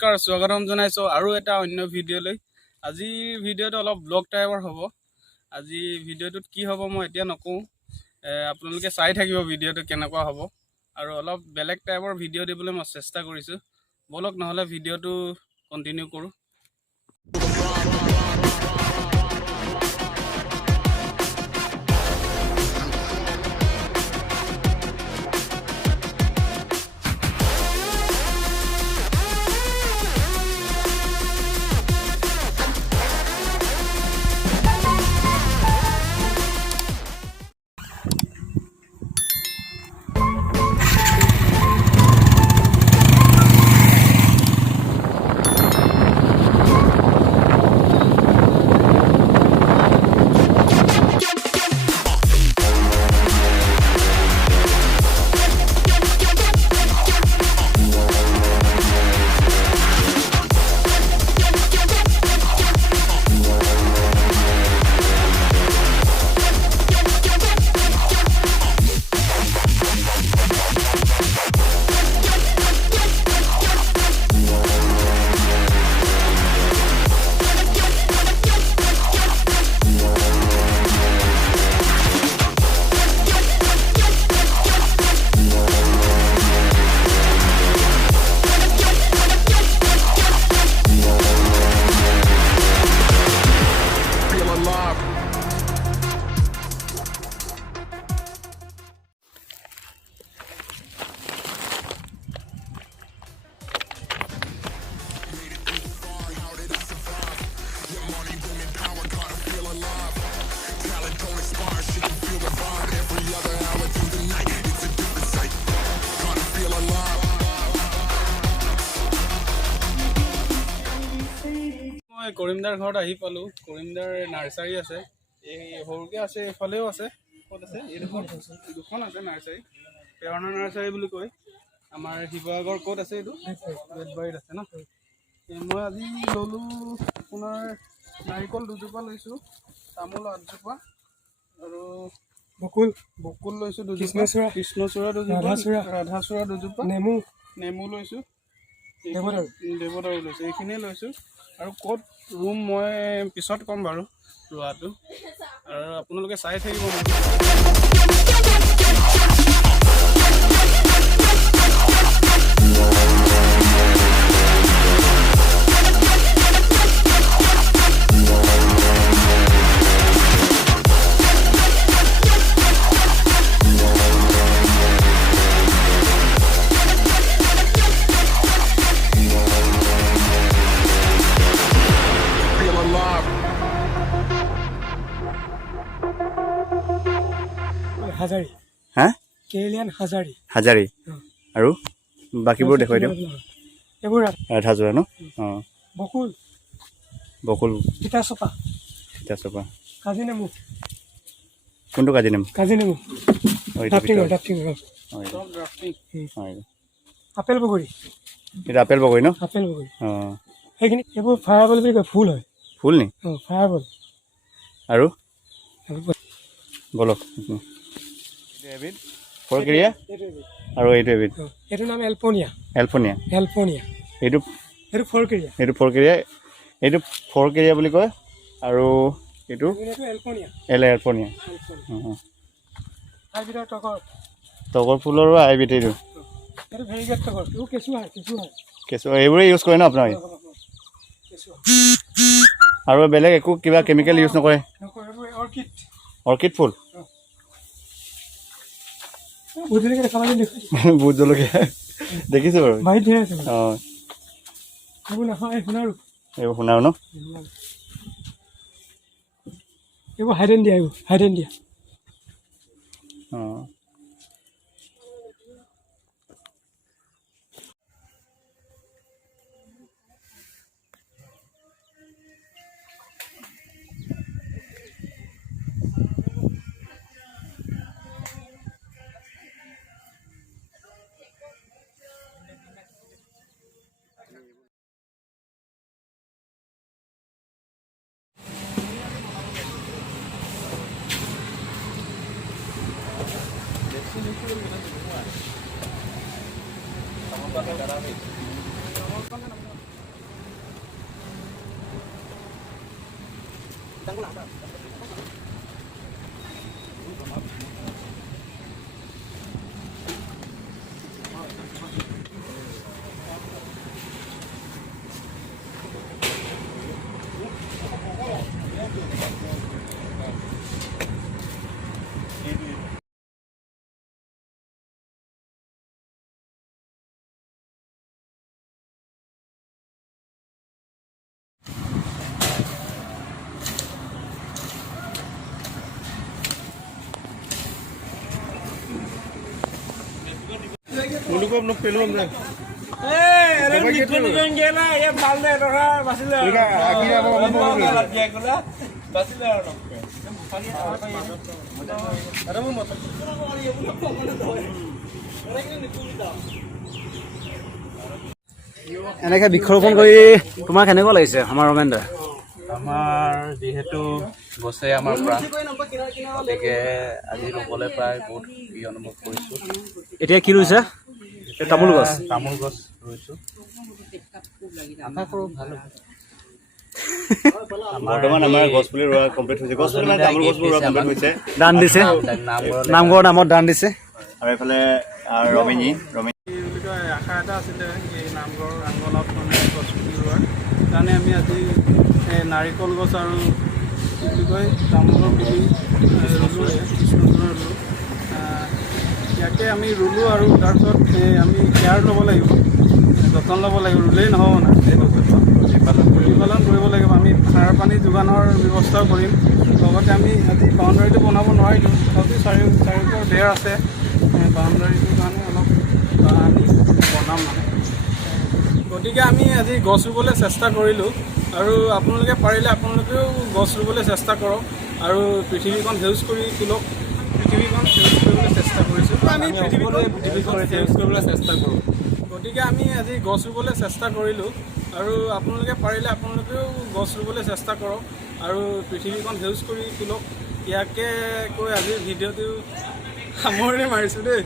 নমস্কাৰ স্বাগতম জনাইছো আৰু এটা অন্য ভিডিঅ'লৈ। আজি ভিডিঅ'টো অলপ ব্লগ টাইপৰ হ'ব। আজি ভিডিঅ'টোত কি হ'ব মই এতিয়া নকওঁ, আপোনালোকে চাই থাকিব ভিডিঅ'টো কেনেকুৱা হ'ব। আৰু অলপ বেলেগ টাইপৰ ভিডিঅ' দিবলৈ মই চেষ্টা কৰিছোঁ। বলক নহ'লে ভিডিঅ'টো কণ্টিনিউ কৰোঁ। কৰিমদাৰ ঘৰত আহি পালোঁ। কৰিমদাৰ নাৰ্চাৰী আছে, এই সৰুকৈ আছে, এইফালেও আছে। ক'ত আছে? এই দুখন আছে নাৰ্চাৰী, পেৰণা নাৰ্চাৰী বুলি কয়। আমাৰ শিৱসাগৰ ক'ত আছে এইটো? বেতবাৰীত আছে ন। মই আজি ল'লোঁ আপোনাৰ নাৰিকল 2জোপা লৈছোঁ, তামোল 8জোপা আৰু বকুল লৈছোঁ 2জোপা, কৃষ্ণচূড়া 2জোপা, ৰাধাচূড়া 2জোপা, নেমু লৈছোঁ, দেৱদাৰু লৈছোঁ, এইখিনিয়ে লৈছোঁ। আৰু ক'ত ৰুম মই পিছত ক'ম বাৰু ৰোৱাটো, আৰু আপোনালোকে চাই থাকিব। হাজাৰী হা কেৰেলীয়ান হাজাৰী আৰু বাকীবোৰ দেখুৱাই দিওঁ। এইবোৰ ৰাধাচূড়া ন? অঁ, বকুল, তিতাচপা, কাজি নেমু। কোনটো কাজি নেমু? আপেল বগৰী। এইটো আপেল বগৰী ন? অঁ, সেইখিনি এইবোৰ ফায়াৰবল বুলি কয়, ফুল হয়। ফুল নি? অঁ, ফায়াৰবল। আৰু বলক এবিধ ফৰকেৰিয়া, আৰু এইটো এবিধ, এইটোৰ নাম এলপনিয়া। এইটো ফৰকেৰিয়া, এইটো ফৰকেৰিয়া বুলি কয়, আৰু এইটো এলপনিয়া। তগৰ ফুলৰো আইবিধ। এইটো কেঁচুৱা, এইবোৰে ইউজ কৰে ন আপোনালোকে? আৰু বেলেগ একো কিবা কেমিকেল ইউজ নকৰে? অৰ্কিড ফুল, ভোট জলকীয়া দেখিছোঁ বাৰু। অঁ, এইবোৰ শুনাও ন? এইবোৰ হাইডেন দিয়া। অঁ, Mulukop nuk pelum na. এনেকে বৃক্ষৰোপণ কৰি তোমাৰ কেনেকুৱা লাগিছে আমাৰ ৰমেন্দ্ৰ? আমাৰ যিহেতু গছে আমাৰ প্ৰাণ, গতিকে আজি ৰুবলৈ প্ৰায় বহুত সুখী অনুভৱ কৰিছোঁ। এতিয়া কি ৰুইছে? তামোল গছ। তামোল গছ ৰুইছোঁ, আশা কৰোঁ ভাল হ'ব। বৰ্তমান আমাৰ গছ পুলি ৰোৱা কমপ্লিট হৈছে, গছ পুলি মানে তামোল গছবোৰ ৰোৱা কমপ্লিট হৈছে, দান দিছে, নামঘৰৰ নামত দান দিছে। আৰু এইফালে ৰমেনী বুলি কয় আশা এটা আছিলে এই নামঘৰ আংগনত মানে গছ পুলি ৰোৱাৰ কাৰণে আমি আজি নাৰিকল গছ আৰু কি বুলি কয় তামোলৰ পুলি ৰুলোঁ, কৃষ্ণচূড়া ৰুলোঁ। ইয়াকে আমি ৰুলোঁ আৰু তাৰপিছত আমি কেয়াৰ ল'ব লাগিব, যতন ল'ব লাগিব, ৰুলেই নহ'ব না, প্ৰতিপালন কৰিব লাগিব। আমি সাৰ পানী যোগানৰ ব্যৱস্থাও কৰিম। লগতে আমি আজি বাউণ্ডাৰীটো বনাব নোৱাৰিলোঁ, তথাপি চাৰিওফালে বেৰ আছে, বাউণ্ডাৰীটোৰ কাৰণে অলপ আমি বনাম মানে। গতিকে আমি আজি গছ ৰুবলৈ চেষ্টা কৰিলোঁ আৰু আপোনালোকে পাৰিলে আপোনালোকেও গছ ৰুবলৈ চেষ্টা কৰক আৰু পৃথিৱীখন সেউজ কৰি তোলক। পৃথিৱীখন সেউজ কৰিবলৈ চেষ্টা কৰিছোঁ, আমি পৃথিৱীখন সেউজ কৰিবলৈ চেষ্টা কৰোঁ। গতিকে আমি আজি গছ ৰুবলৈ চেষ্টা কৰিলোঁ আৰু আপোনালোকে পাৰিলে আপোনালোকেও গছ ৰুবলৈ চেষ্টা কৰক আৰু পৃথিৱীখন সেউজ কৰি তোলক। ইয়াকে কৈ আজিৰ ভিডিঅ'টো সামৰণি মাৰিছোঁ দেই।